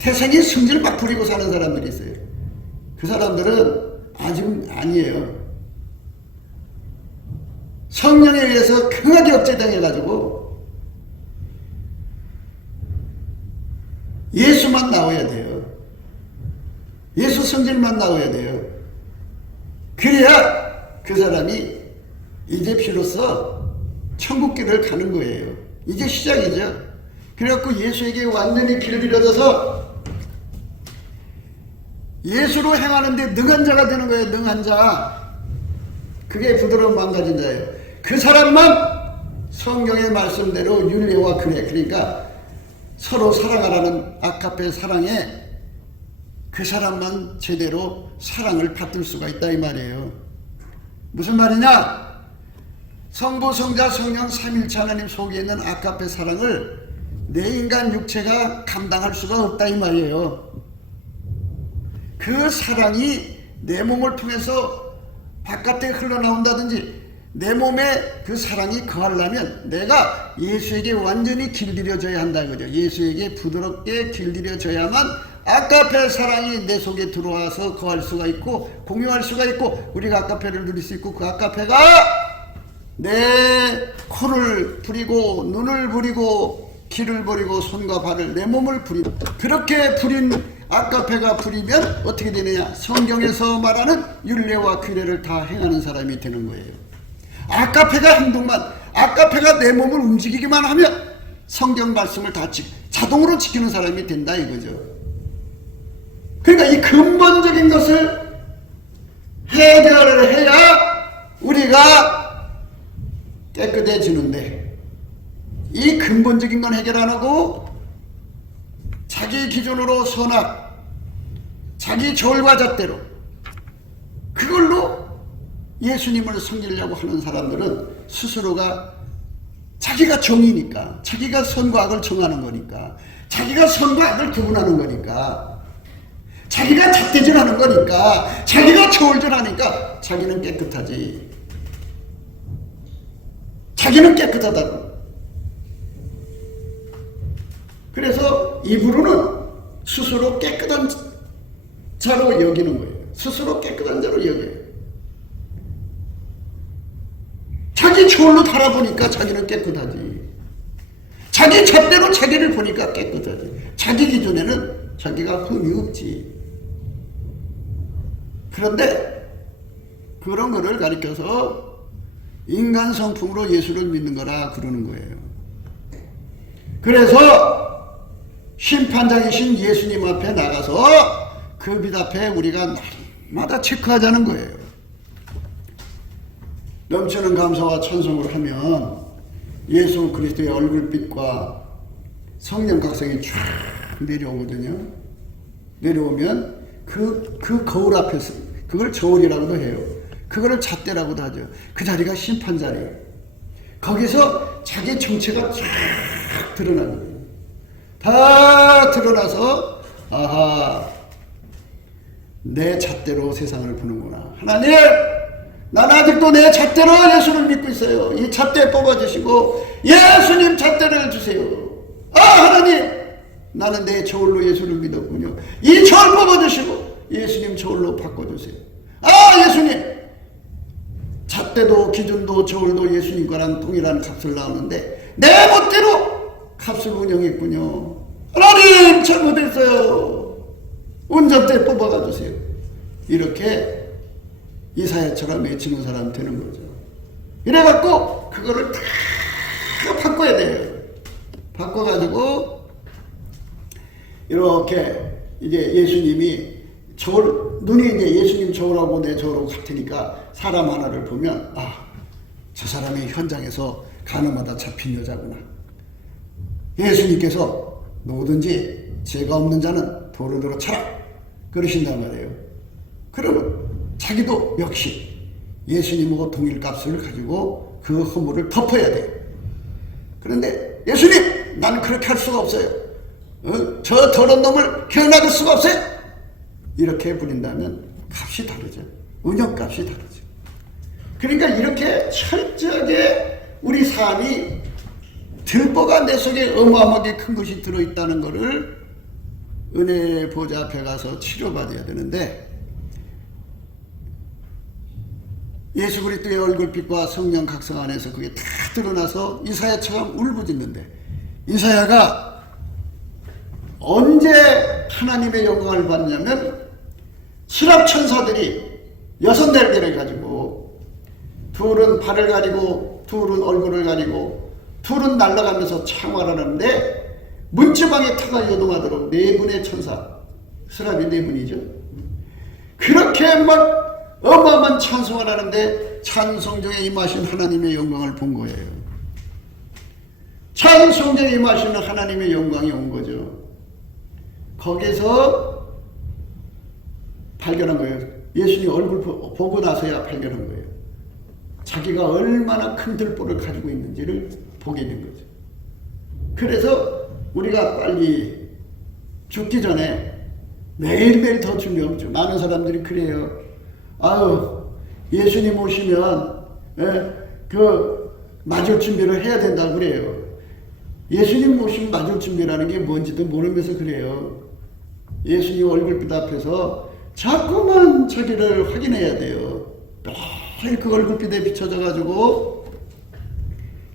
태생이 성질을 막 부리고 사는 사람들이 있어요. 그 사람들은 아직은 아니에요. 성령에 의해서 강하게 억제당해가지고 예수만 나와야 돼요. 예수 성질만 나와야 돼요. 그래야 그 사람이 이제 비로소 천국길을 가는 거예요. 이제 시작이죠. 그래갖고 예수에게 완전히 길들여져서 예수로 행하는데 능한 자가 되는 거예요. 능한 자. 그게 부드러운 마음 가진 자예요. 그 사람만 성경의 말씀대로 율례와 규례, 그러니까 서로 사랑하라는 아카페 사랑에 그 사람만 제대로 사랑을 받들 수가 있다 이 말이에요. 무슨 말이냐? 성부, 성자, 성령 삼일체 하나님 속에 있는 아카페 사랑을 내 인간 육체가 감당할 수가 없다 이 말이에요. 그 사랑이 내 몸을 통해서 바깥에 흘러나온다든지 내 몸에 그 사랑이 거하려면 내가 예수에게 완전히 길들여져야 한다 이거죠. 예수에게 부드럽게 길들여져야만 아카페 사랑이 내 속에 들어와서 거할 수가 있고 공유할 수가 있고 우리가 아카페를 누릴 수 있고 그 아카페가 내 코를 부리고 눈을 부리고 귀를 부리고 손과 발을 내 몸을 부리고 그렇게 부린 아카페가 부리면 어떻게 되느냐? 성경에서 말하는 율례와 규례를 다 행하는 사람이 되는 거예요. 아카페가 행동만, 아카페가 내 몸을 움직이기만 하면 성경 말씀을 다 자동으로 지키는 사람이 된다 이거죠. 그러니까 이 근본적인 것을 해결을 해야 우리가 깨끗해지는데 이 근본적인 건 해결 안 하고 자기 기준으로 선악, 자기 저울과 잣대로 그걸로 예수님을 섬기려고 하는 사람들은 스스로가 자기가 정의니까 자기가 선과 악을 정하는 거니까 자기가 선과 악을 구분하는 거니까 자기가 잣대질하는 거니까 자기가 저울질하니까 자기는 깨끗하지. 자기는 깨끗하다고. 그래서 입으로는 스스로 깨끗한 자로 여기는 거예요. 스스로 깨끗한 자로 여겨요. 자기 저울로 달아보니까 자기는 깨끗하지. 자기 잣대로 자기를 보니까 깨끗하지. 자기 기준에는 자기가 흠이 없지. 그런데 그런 거를 가리켜서 인간 성품으로 예수를 믿는 거라 그러는 거예요. 그래서 심판장이신 예수님 앞에 나가서 그 빛 앞에 우리가 날마다 체크하자는 거예요. 넘치는 감사와 찬송을 하면 예수 그리스도의 얼굴빛과 성령 각성이 쫙 내려오거든요. 내려오면 그 거울 앞에서 그걸 저울이라고도 해요. 그거를 잣대라고도 하죠. 그 자리가 심판 자리예요. 거기서 자기 정체가 쫙 드러나는 거예요. 다 드러나서 아하, 내 잣대로 세상을 보는구나. 하나님, 난 아직도 내 잣대로 예수를 믿고 있어요. 이 잣대 뽑아주시고 예수님 잣대를 주세요. 아, 하나님, 나는 내 저울로 예수를 믿었군요. 이 저울 뽑아주시고 예수님 저울로 바꿔주세요. 아, 예수님, 잣대도 기준도 저울도 예수님 거랑 동일한 값을 나오는데 내 멋대로 값을 운영했군요. 하나님, 잘못했어요. 운전대 뽑아가 주세요. 이렇게 이사야처럼 외치는 사람 되는 거죠. 이래갖고 그거를 다 바꿔야 돼요. 바꿔가지고 이렇게 이제 예수님이 저울, 눈이 이제 예수님 저울하고 내 저울하고 같으니까 사람 하나를 보면 아, 저 사람이 현장에서 가늠하다 잡힌 여자구나. 예수님께서 누구든지 죄가 없는 자는 도로 쳐라 그러신단 말이에요. 그러면 자기도 역시 예수님하고 동일 값을 가지고 그 허물을 덮어야 돼요. 그런데 예수님, 나는 그렇게 할 수가 없어요. 저 더러운 놈을 기억나줄 수가 없어요. 이렇게 부린다면 값이 다르죠. 운영값이 다르죠. 그러니까 이렇게 철저하게 우리 삶이 들보가 내 속에 어마어마하게 큰 것이 들어있다는 것을 은혜 보좌 앞에 가서 치료받아야 되는데, 예수 그리스도의 얼굴빛과 성령 각성 안에서 그게 다 드러나서 이사야처럼 울부짖는데, 이사야가 언제 하나님의 영광을 받냐면 수랍 천사들이 6날개를 가지고 둘은 발을 가리고 둘은 얼굴을 가리고 둘은 날아가면서 창화를 하는데 문지방에 타가 요동하도록 4분의 천사, 수랍이 4분이죠. 그렇게 막 어마어마한 찬송을 하는데 찬송 중에 임하신 하나님의 영광을 본 거예요. 찬송 중에 임하시는 하나님의 영광이 온 거죠. 거기서 발견한 거예요. 예수님 얼굴 보고 나서야 발견한 거예요. 자기가 얼마나 큰 들보를 가지고 있는지를 보게 된 거죠. 그래서 우리가 빨리 죽기 전에 매일매일 더 중요한 거죠. 많은 사람들이 그래요. 아유, 예수님 오시면 맞을 준비를 해야 된다고 그래요. 예수님 오시면 맞을 준비라는 게 뭔지도 모르면서 그래요. 예수님 얼굴빛 앞에서 자꾸만 자기를 확인해야 돼요. 매일 그 얼굴빛에 비춰져가지고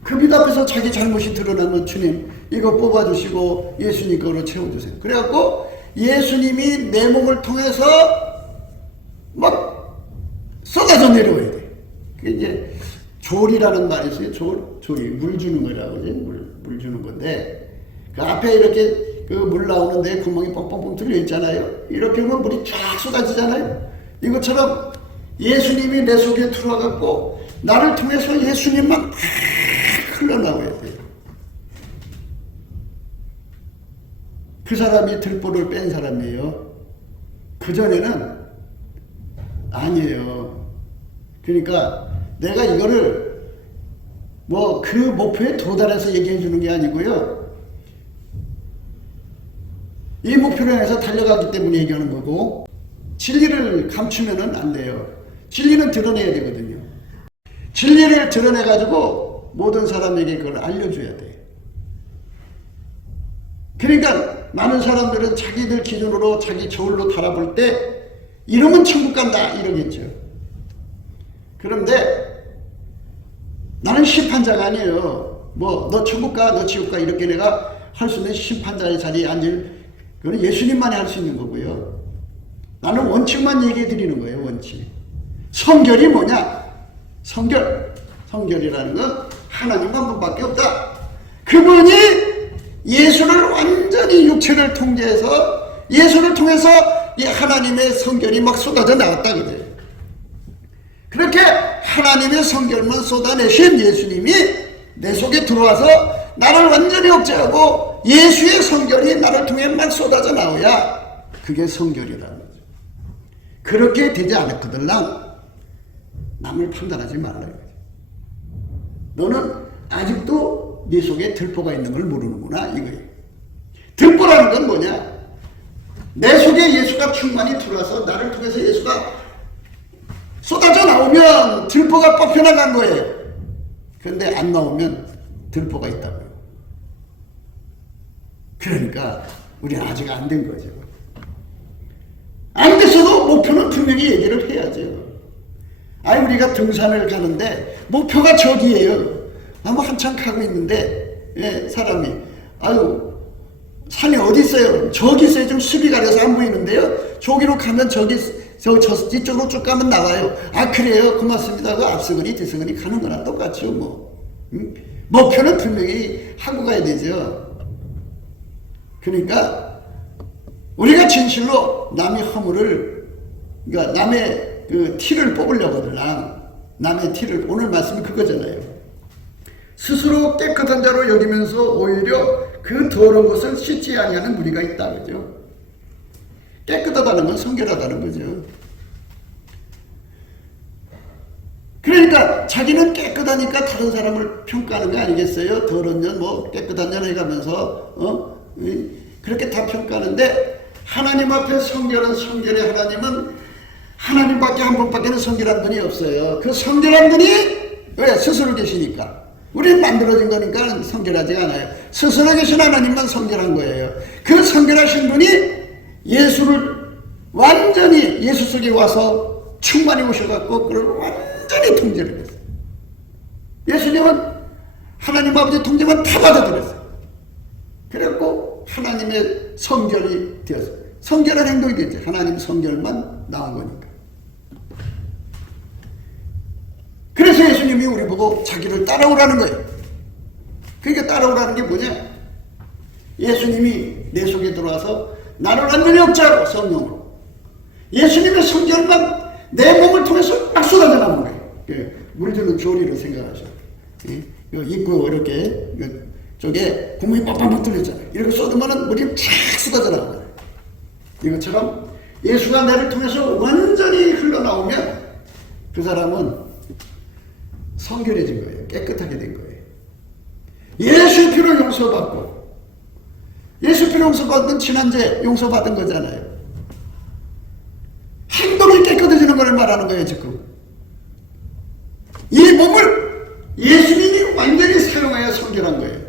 그 빛 앞에서 자기 잘못이 드러나면 주님 이거 뽑아주시고 예수님 거로 채워주세요. 그래갖고 예수님이 내 몸을 통해서 막 쏟아져 내려와야 돼. 그게 이제 졸이라는 말이 있어요. 졸이 물 주는 거라고 그러지. 물 주는 건데 그 앞에 이렇게 그 물 나오는데 구멍이 뻥뻥뻥 뚫려 있잖아요. 이렇게 하면 물이 쫙 쏟아지잖아요. 이것처럼 예수님이 내 속에 들어와갖고 나를 통해서 예수님만 흘러나와야 돼요. 그 사람이 들보를 뺀 사람이에요. 그전에는 아니에요. 그러니까 내가 이거를 뭐 그 목표에 도달해서 얘기해 주는 게 아니고요. 이 목표를 향해서 달려가기 때문에 얘기하는 거고, 진리를 감추면은 안 돼요. 진리는 드러내야 되거든요. 진리를 드러내가지고 모든 사람에게 그걸 알려줘야 돼. 그러니까 많은 사람들은 자기들 기준으로 자기 저울로 달아볼 때 이러면 천국 간다 이러겠죠. 그런데 나는 심판자가 아니에요. 뭐 너 천국 가, 너 지옥 가 이렇게 내가 할 수 있는 심판자의 자리에 앉을, 그건 예수님만이 할 수 있는 거고요. 나는 원칙만 얘기해 드리는 거예요. 원칙. 성결이 뭐냐? 성결이라는 건 하나님 한 분밖에 없다. 그분이 예수를 완전히 육체를 통제해서 예수를 통해서 이 하나님의 성결이 막 쏟아져 나왔다 그래요. 그렇게 하나님의 성결만 쏟아내신 예수님이 내 속에 들어와서 나를 완전히 억제하고 예수의 성결이 나를 통해 막 쏟아져 나와야 그게 성결이라는 거죠. 그렇게 되지 않았거들랑 남을 판단하지 말라. 너는 아직도 네 속에 들보가 있는 걸 모르는구나 이거예요. 들보라는 건 뭐냐? 내 속에 예수가 충만히 들어와서 나를 통해서 예수가 쏟아져 나오면 들보가 뽑혀나간 거예요. 그런데 안 나오면 들보가 있다고요. 그러니까 우리는 아직 안 된 거죠. 안 됐어도 목표는 분명히 얘기를 해야죠. 아니 우리가 등산을 가는데 목표가 저기예요. 뭐 한참 가고 있는데 사람이 아유 산이 어디 있어요? 저기 있어요. 좀 습이 가려서 안 보이는데요. 저기로 가면 이쪽으로 쭉 가면 나와요. 아 그래요? 고맙습니다. 그 앞서거니 뒤서거니 가는 거나 똑같죠 뭐. 목표는 분명히 하고 가야 되죠. 그러니까 우리가 진실로 남의 허물을 그러니까 남의 그 티를 뽑으려거든. 남의 티를 오늘 말씀이 그거잖아요. 스스로 깨끗한 자로 여기면서 오히려 그 더러운 것을 씻지 아니하는 무리가 있다 그죠. 깨끗하다는 건 성결하다는 거죠. 그러니까 자기는 깨끗하니까 다른 사람을 평가하는 거 아니겠어요? 더러운 년 뭐 깨끗한 년 해가면서 그렇게 다 평가하는데 하나님 앞에 성결의 하나님은 하나님밖에 한 분밖에는 성결한 분이 없어요. 그 성결한 분이 왜? 스스로 계시니까. 우리는 만들어진 거니까 성결하지 않아요. 스스로 계신 하나님만 성결한 거예요. 그 성결하신 분이 예수를 완전히 예수 속에 와서 충만히 오셔갖고 그걸 완전히 통제를 했어요. 예수님은 하나님 아버지 통제만 다 받아들였어요. 그래갖고 하나님의 성결이 되었어요. 성결한 행동이 되죠. 하나님 성결만 나온 거니까. 그래서 예수님이 우리 보고 자기를 따라오라는 거예요. 그러니까 따라오라는 게 뭐냐? 예수님이 내 속에 들어와서 나를 완전히 억제하고 성령으로 예수님의 성결만 내 몸을 통해서 막 쏟아져 나오는 거예요. 물 주는 조리로 생각하셔. 입구 이렇게 저게 구멍이 빡빡 뚫렸잖아요. 이렇게 쏟으면 물이 쫙 쏟아져 나오잖아요. 이것처럼 예수가 나를 통해서 완전히 흘러나오면 그 사람은 성결해진 거예요. 깨끗하게 된 거예요. 예수 피로 용서받고 예수 피로 용서받은 지난주에 용서받은 거잖아요. 행동이 깨끗해지는 걸 말하는 거예요. 지금 이 몸을 예수님이 완전히 사용하여 성결한 거예요.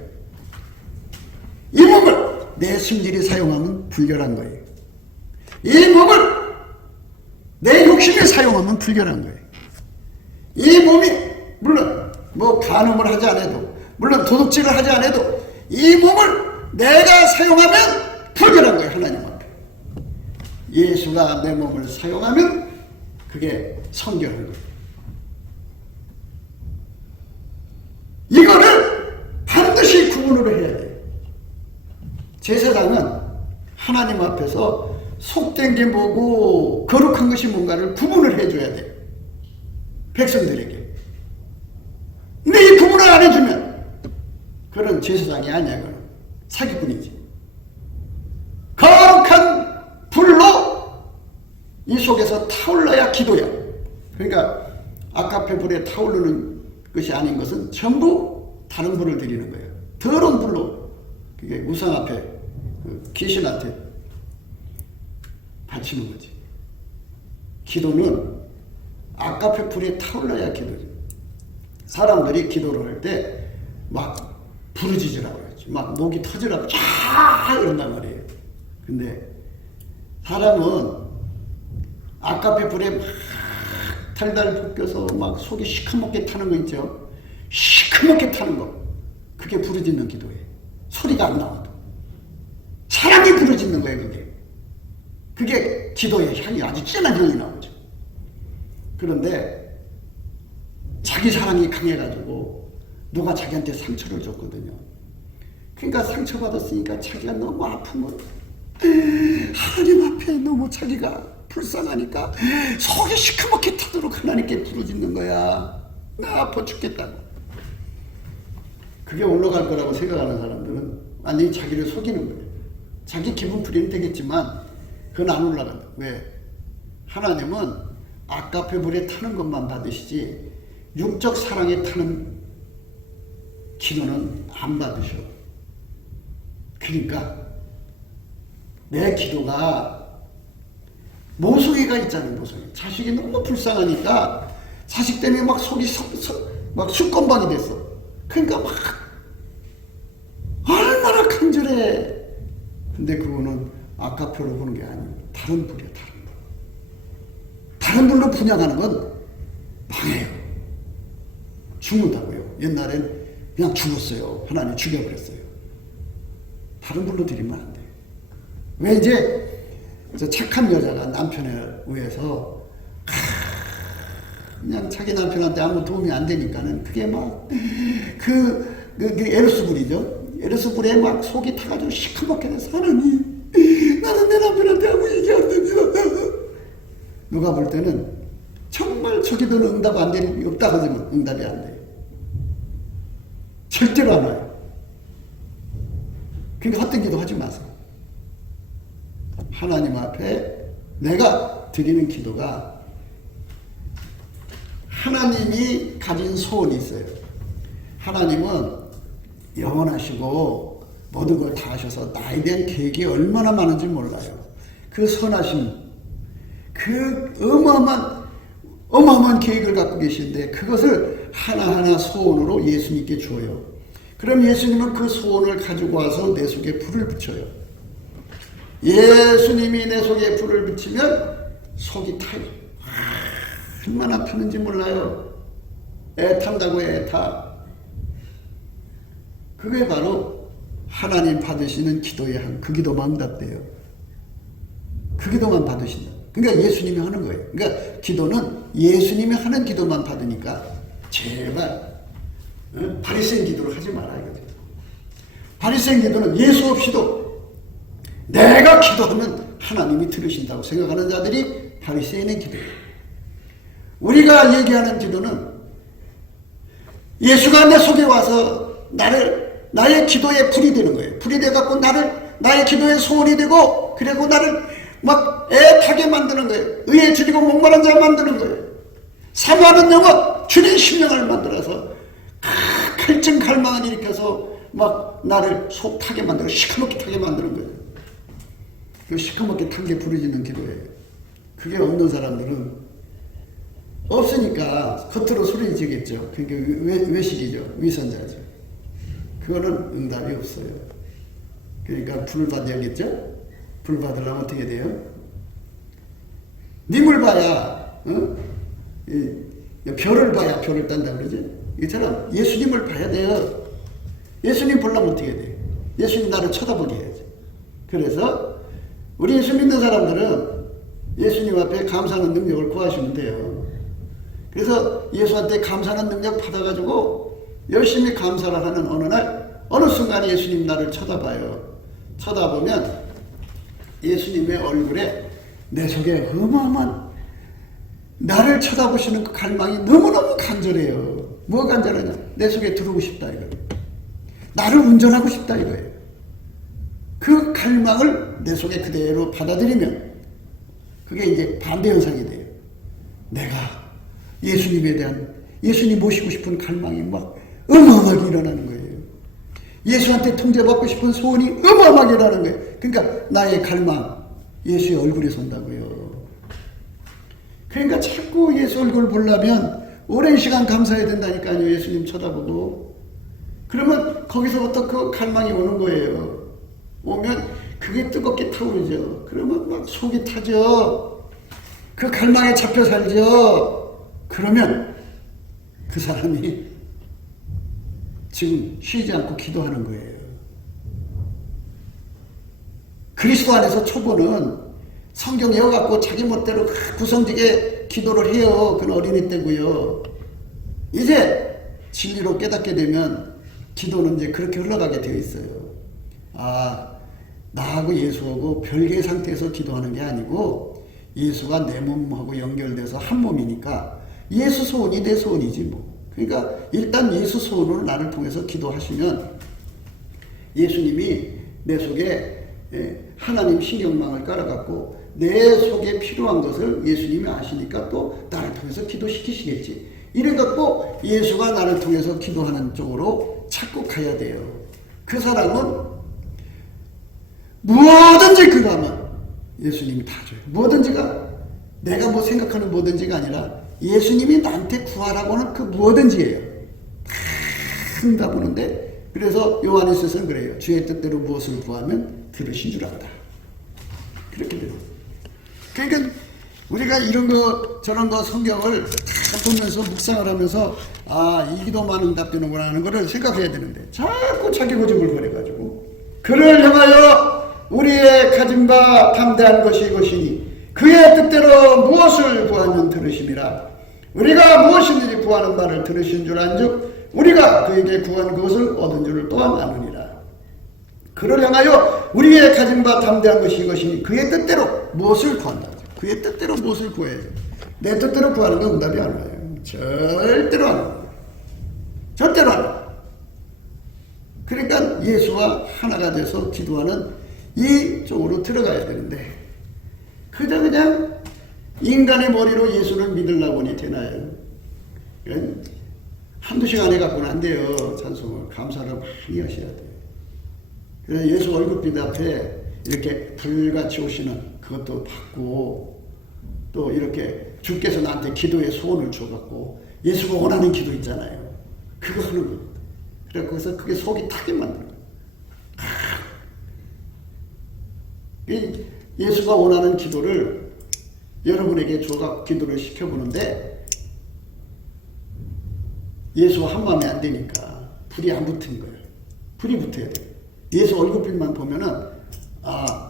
이 몸을 내 심질이 사용하면 불결한 거예요. 이 몸을 내 욕심이 사용하면 불결한 거예요. 이 몸이 물론 뭐 간음을 하지 않아도 물론 도둑질을 하지 않아도 이 몸을 내가 사용하면 불결한 거예요. 하나님 앞에 예수가 내 몸을 사용하면 그게 성결한 거예요. 이거를 반드시 구분을 해야 돼요. 제사장은 하나님 앞에서 속된 게 뭐고 거룩한 것이 뭔가를 구분을 해줘야 돼요. 백성들에게. 근데 이 구분을 안 해주면 그런 제사장이 아니야. 그건 사기꾼이지. 거룩한 불로 이 속에서 타올라야 기도야. 그러니까 아까페 불에 타오르는 것이 아닌 것은 전부 다른 불을 드리는 거예요. 더러운 불로 그게 우상 앞에 귀신한테 바치는 거지. 기도는 아까페 불에 타올라야 기도지. 사람들이 기도를 할 때 막 부르짖으라고 그러지. 막 목이 터지라고 쫙 이런단 말이에요. 근데 사람은 아까페 불에 막 달달 볶여서 막 속이 시커멓게 타는 거 있죠. 시커멓게 타는 거. 그게 부르짖는 기도예요. 소리가 안 나와도. 사람이 부르짖는 거예요. 그게 기도의 향이 아주 진한 향이 나오죠. 그런데 자기 사랑이 강해가지고 누가 자기한테 상처를 줬거든요. 그러니까 상처받았으니까 자기가 너무 아프면 하나님 앞에 너무 자기가 불쌍하니까 속이 시커멓게 타도록 하나님께 부르짖는 거야. 나 아파 죽겠다고. 그게 올라갈 거라고 생각하는 사람들은 완전히 자기를 속이는 거예요. 자기 기분 풀이는 되겠지만 그건 안 올라간다. 왜? 하나님은 아까페 불에 타는 것만 받으시지 육적 사랑에 타는 기도는 안 받으셔. 그러니까 내 기도가 모성애가 있잖아요. 모성애. 자식이 너무 불쌍하니까 자식 때문에 막 속이 막 수건방이 됐어. 그러니까 막 얼마나 간절해. 근데 그거는 아까표로 보는 게 아니에요. 다른 불이야. 다른 불. 다른 불로 분양하는 건 망해요. 죽는다고요. 옛날엔 그냥 죽었어요. 하나님 죽여버렸어요. 다른 불로 드리면 안 돼요. 왜 이제 착한 여자가 남편에 의해서 그냥 자기 남편한테 아무 도움이 안 되니까는 그게 막 에르스불이죠. 에르스불에 막 속이 타가지고 시커멓게 돼서 하나님 나는 내 남편한테 아무 얘기 안 됩니다. 누가 볼 때는 정말 저 기도는 응답 안 되는 게 없다 그러면 응답이 안 돼요. 절대로 안 와요. 그러니까 헛된 기도 하지 마세요. 하나님 앞에 내가 드리는 기도가 하나님이 가진 소원이 있어요. 하나님은 영원하시고 모든 걸 다 하셔서 나에 대한 계획이 얼마나 많은지 몰라요. 그 선하심, 그 어마어마한 계획을 갖고 계신데 그것을 하나하나 소원으로 예수님께 줘요. 그럼 예수님은 그 소원을 가지고 와서 내 속에 불을 붙여요. 예수님이 내 속에 불을 붙이면 속이 타요. 얼마나 타는지 몰라요. 애 탄다고 애 타. 그게 바로 하나님 받으시는 기도의 그 기도만 응답돼요. 그 기도만 받으신다. 그러니까 예수님이 하는 거예요. 그러니까 기도는 예수님이 하는 기도만 받으니까 제발 바리새인 기도를 하지 말아야 돼요. 바리새인 기도는 예수 없이도 내가 기도하면 하나님이 들으신다고 생각하는 자들이 바리새인의 기도예요. 우리가 얘기하는 기도는 예수가 내 속에 와서 나의 기도에 불이 되는 거예요. 불이 돼갖고 나의 기도에 소원이 되고, 그리고 나를 막 애타게 만드는 거예요. 의에 줄이고 목마른 자 만드는 거예요. 사모하는 영혼, 주님 심령을 만들어서 갈증 갈망을 일으켜서 막 나를 속 타게 만들고 시커멓게 타게 만드는 거예요. 그 시커멓게 탄 게 부르짖는 기도예요. 그게 없는 사람들은 없으니까 겉으로 소리 지겠죠. 그게 외식이죠. 위선자죠. 그거는 응답이 없어요. 그러니까 불을 받아야겠죠? 불 받으려면 어떻게 돼요? 님을 봐야, 별을 봐야 별을 딴다 그러지? 이처럼 예수님을 봐야 돼요. 예수님 보려면 어떻게 돼요? 예수님 나를 쳐다보게 해야지. 그래서 우리 예수 믿는 사람들은 예수님 앞에 감사하는 능력을 구하시면 돼요. 그래서 예수한테 감사하는 능력 받아가지고 열심히 감사를 하는 어느 날, 어느 순간 예수님 나를 쳐다봐요. 쳐다보면 예수님의 얼굴에 내 속에 어마어마한 나를 쳐다보시는 그 갈망이 너무너무 간절해요. 뭐가 간절하냐? 내 속에 들어오고 싶다 이거예요. 나를 운전하고 싶다 이거예요. 그 갈망을 내 속에 그대로 받아들이면 그게 이제 반대 현상이 돼요. 내가 예수님에 대한, 예수님 모시고 싶은 갈망이 막 어마어마하게 일어나는 거예요. 예수한테 통제받고 싶은 소원이 어마어마하게 일어나는 거예요. 그러니까 나의 갈망, 예수의 얼굴에 선다고요. 그러니까 자꾸 예수 얼굴 보려면 오랜 시간 감사해야 된다니까요. 예수님 쳐다보고. 그러면 거기서부터 그 갈망이 오는 거예요. 오면 그게 뜨겁게 타오르죠. 그러면 막 속이 타죠. 그 갈망에 잡혀 살죠. 그러면 그 사람이 지금 쉬지 않고 기도하는 거예요. 그리스도 안에서 초보는 성경 외워갖고 자기 멋대로 구성지게 기도를 해요. 그건 어린이 때고요. 이제 진리로 깨닫게 되면 기도는 이제 그렇게 흘러가게 되어 있어요. 아, 나하고 예수하고 별개의 상태에서 기도하는 게 아니고 예수가 내 몸하고 연결돼서 한 몸이니까 예수 소원이 내 소원이지 뭐. 그러니까 일단 예수 소원으로 나를 통해서 기도하시면 예수님이 내 속에 하나님 신경망을 깔아갖고 내 속에 필요한 것을 예수님이 아시니까 또 나를 통해서 기도시키시겠지. 이래갖고 예수가 나를 통해서 기도하는 쪽으로 찾고 가야 돼요. 그 사람은 뭐든지 그거 하면 예수님이 다 줘요. 뭐든지가 내가 뭐 생각하는 뭐든지가 아니라 예수님이 나한테 구하라고 하는 그 뭐든지예요. 다 한다 보는데, 그래서 요한일서는 그래요. 주의 뜻대로 무엇을 구하면 들으신 줄 안다. 그렇게 돼요. 그러니까 우리가 이런 거 저런 거 성경을 다 보면서 묵상을 하면서 이 기도만 응답되는구나 하는 거를 생각해야 되는데, 자꾸 자기 고집을 부려가지고 그를 향하여 우리의 가진 바 담대한 것이 이것이니 그의 뜻대로 무엇을 구하면 들으심이라. 우리가 무엇이든지 구하는 바를 들으신 줄 안즉 우리가 그에게 구한 것을 얻은 줄을 또한 아느니라. 그를 향하여 우리의 가진 바 담대한 것이 이것이니 그의 뜻대로 무엇을 구한다. 그의 뜻대로 무엇을 구해요. 내 뜻대로 구하는 건 응답이 안 와요. 절대로 안 와요. 절대로 안 와요. 그러니까 예수와 하나가 돼서 기도하는 이 쪽으로 들어가야 되는데, 그저 그냥 인간의 머리로 예수를 믿으려고 하니 되나요? 한두 시간에 갖고는 안 돼요. 찬송을 감사를 많이 하셔야 돼요. 그래서 예수 얼굴빛 앞에 이렇게 불같이 오시는 그것도 받고, 또 이렇게 주께서 나한테 기도의 소원을 줘갖고 예수가 원하는 기도 있잖아요. 그거 하는 겁니다. 그래서 거기서 그게 속이 타게 만드는 거예요. 예수가 원하는 기도를 여러분에게 줘갖고 기도를 시켜보는데, 예수와 한 마음에 안 되니까 불이 안 붙은 거예요. 불이 붙어야 돼요. 예수 얼굴빛만 보면은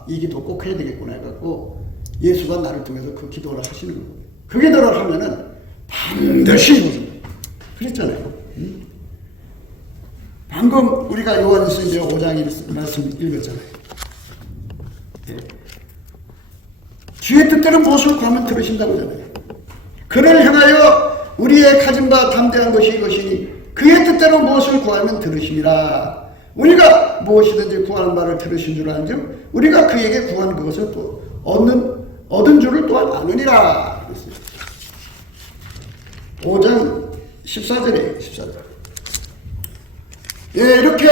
이 기도 꼭 해야 되겠구나 해갖고 예수가 나를 통해서 그 기도를 하시는 거예요. 그 기도를 하면은 반드시 이루어집니다. 그랬잖아요. 방금 우리가 요한일서 5장 말씀 읽었잖아요. 네. 주의 뜻대로 무엇을 구하면 들으신다고 하잖아요. 그를 향하여 우리의 가진 바 담대한 것이 이것이니 그의 뜻대로 무엇을 구하면 들으심이라. 우리가 무엇이든지 구하는 바를 들으신 줄 안즉 우리가 그에게 구한 그것을 또 얻은 줄을 또한 아느니라. 5장 14절이에요. 14절. 예, 이렇게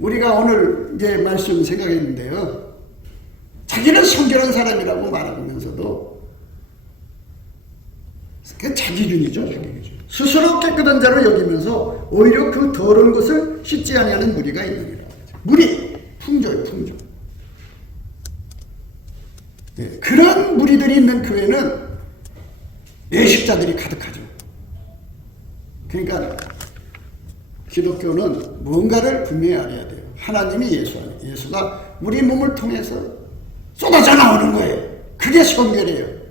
우리가 오늘 이제 말씀 생각했는데요. 자기는 성결한 사람이라고 말하면서도 그게 자기준이죠. 자기준. 스스로 깨끗한 자로 여기면서 오히려 그 더러운 것을 씻지 아니하는 무리가 있느니라. 무리, 풍조예요. 풍조. 네, 그런 무리들이 있는 교회는 예식자들이 가득하죠. 그러니까 기독교는 뭔가를 분명히 알아야 돼요. 하나님이 예수가 우리 몸을 통해서 쏟아져 나오는 거예요. 그게 성결이에요.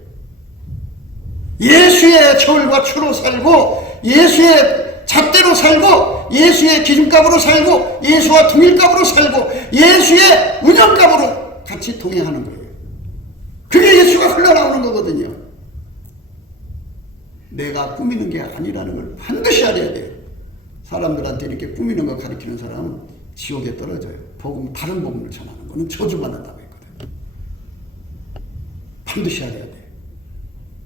예수의 저울과 추로 살고, 예수의 잣대로 살고, 예수의 기준값으로 살고, 예수와 동일값으로 살고, 예수의 운영값으로 같이 동행하는 거예요. 그게 예수가 흘러나오는 거거든요. 내가 꾸미는 게 아니라는 걸 반드시 알아야 돼요. 사람들한테 이렇게 꾸미는 거 가르치는 사람은 지옥에 떨어져요. 다른 복음을 전하는 거는 저주받는다고 했거든요. 반드시 알아야 돼요.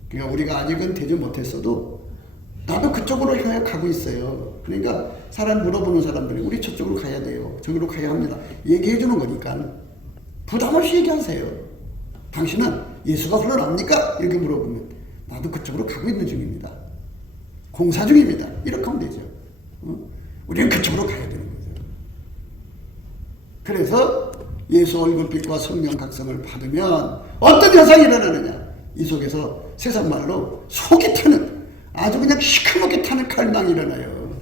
그러니까 우리가 아직은 되지 못했어도 나도 그쪽으로 향해 가고 있어요. 그러니까 사람 물어보는 사람들이 우리 저쪽으로 가야 돼요. 저기로 가야 합니다. 얘기해 주는 거니까 부담 없이 얘기하세요. 당신은 예수가 흘러나옵니까? 이렇게 물어보면 나도 그쪽으로 가고 있는 중입니다. 공사 중입니다. 이렇게 하면 되죠. 우리는 그쪽으로 가야 되는 거죠. 그래서 예수 얼굴빛과 성령 각성을 받으면 어떤 현상이 일어나느냐? 이 속에서 세상 말로 속이 타는, 아주 그냥 시커멓게 타는 갈망이 일어나요.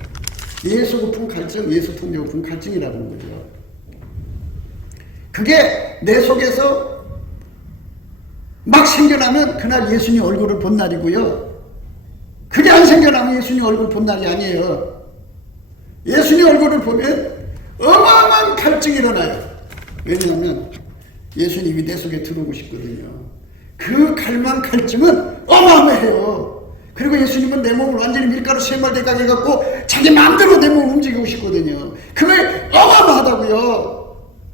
예수 고픈 갈증, 예수 통제 고픈 갈증이라는 거죠. 그게 내 속에서 막 생겨나면 그날 예수님 얼굴을 본 날이고요. 그게 안 생겨나면 예수님 얼굴 본 날이 아니에요. 예수님 얼굴을 보면 어마어마한 갈증이 일어나요. 왜냐하면 예수님이 내 속에 들어오고 싶거든요. 그 갈망 갈증은 어마어마해요. 그리고 예수님은 내 몸을 완전히 밀가루 쇠말대까지 해갖고 자기 마음대로 내 몸을 움직이고 싶거든요. 그게 어마어마하다고요.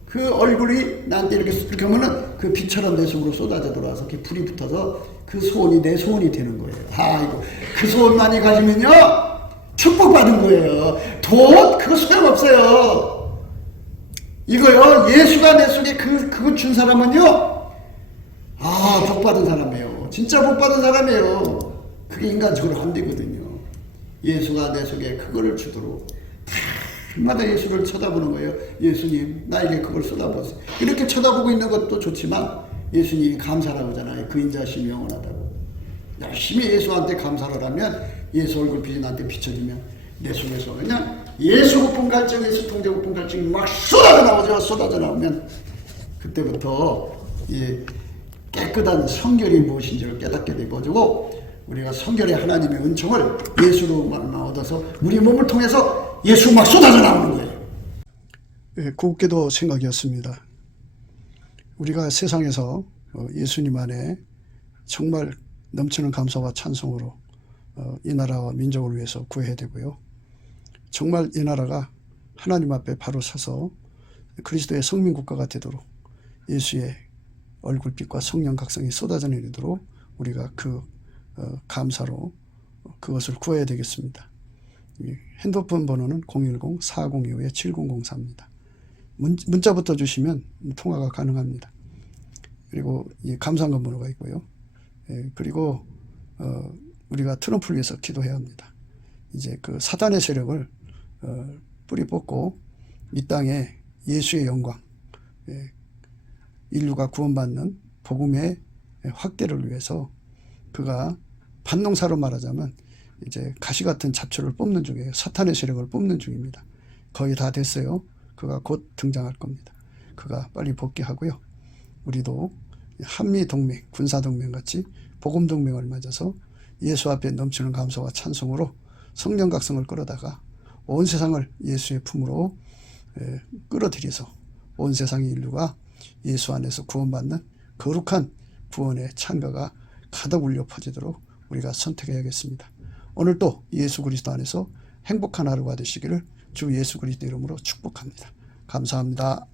그 얼굴이 나한테 이렇게 하면은 그 빛처럼 내 속으로 쏟아져 들어와서 이렇게 불이 붙어서 그 소원이 내 소원이 되는 거예요. 아이고, 그 소원만이 가지면요 축복받은 거예요. 돈 그거 소용없어요. 이거요, 예수가 내 속에 그거 준 사람은요, 복받은 사람이에요. 진짜 복받은 사람이에요. 그게 인간적으로 안 되거든요. 예수가 내 속에 그거를 주도록 날마다 예수를 쳐다보는 거예요. 예수님, 나에게 그걸 쏟아보세요. 이렇게 쳐다보고 있는 것도 좋지만 예수님이 감사라고 하잖아요. 그 인자심이 영원하다고. 열심히 예수한테 감사를 하면 예수 얼굴 빛이 나한테 비춰지면 내 속에서 그냥 예수 고픈 갈증, 예수 통제 고픈 갈증이 막 쏟아져 나오죠. 쏟아져 나오면 그때부터 이 깨끗한 성결이 무엇인지를 깨닫게 되고, 우리가 성결의 하나님의 은총을 예수로만 얻어서 우리 몸을 통해서 예수 막 쏟아져 나오는 거예요. 네, 곱게도 생각이었습니다. 우리가 세상에서 예수님 안에 정말 넘치는 감사와 찬송으로 이 나라와 민족을 위해서 구해야 되고요. 정말 이 나라가 하나님 앞에 바로 서서 그리스도의 성민국가가 되도록 예수의 얼굴빛과 성령 각성이 쏟아져 내리도록 우리가 그 감사로 그것을 구해야 되겠습니다. 핸드폰 번호는 010-4025-7004입니다. 문자부터 주시면 통화가 가능합니다. 그리고 이 감사한금 번호가 있고요. 그리고 우리가 트럼프를 위해서 기도해야 합니다. 이제 그 사단의 세력을 뿌리 뽑고 이 땅에 예수의 영광, 인류가 구원받는 복음의 확대를 위해서 그가 반농사로 말하자면 이제 가시 같은 잡초를 뽑는 중이에요. 사탄의 세력을 뽑는 중입니다. 거의 다 됐어요. 그가 곧 등장할 겁니다. 그가 빨리 복귀하고요. 우리도 한미동맹, 군사동맹 같이 복음동맹을 맺어서 예수 앞에 넘치는 감사와 찬송으로 성령 각성을 끌어다가 온 세상을 예수의 품으로 끌어들여서 온 세상의 인류가 예수 안에서 구원받는 거룩한 구원의 찬가가 가득 울려 퍼지도록 우리가 선택해야겠습니다. 오늘도 예수 그리스도 안에서 행복한 하루가 되시기를 주 예수 그리스도 이름으로 축복합니다. 감사합니다.